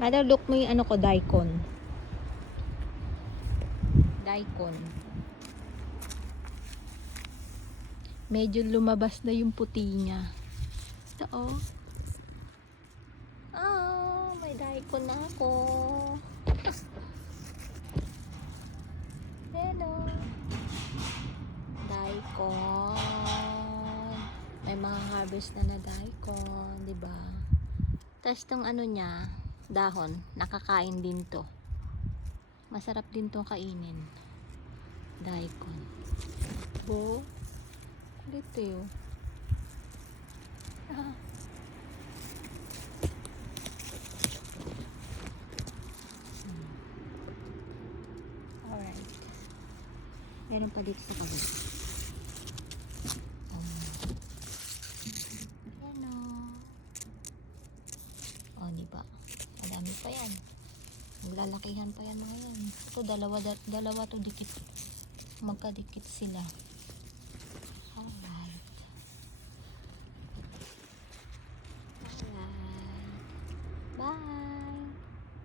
Mother, look mo yung ano ko, daikon. Daikon. Medyo lumabas na yung puti niya. Ito, oh. Oh, may daikon na ako. Hello. Daikon. May mga harvest na daikon, 'di ba? Tapos tong ano niya, dahon, nakakain din to. Masarap din tong kainin. Daikon. Bo. Dito yun. Ah. Alright. Meron pa dito sa kabila. Hello. Oh, diba? Madami pa yan. Maglalakihan pa yan mga yan. Ito, dalawa to dikit. Magkadikit sila.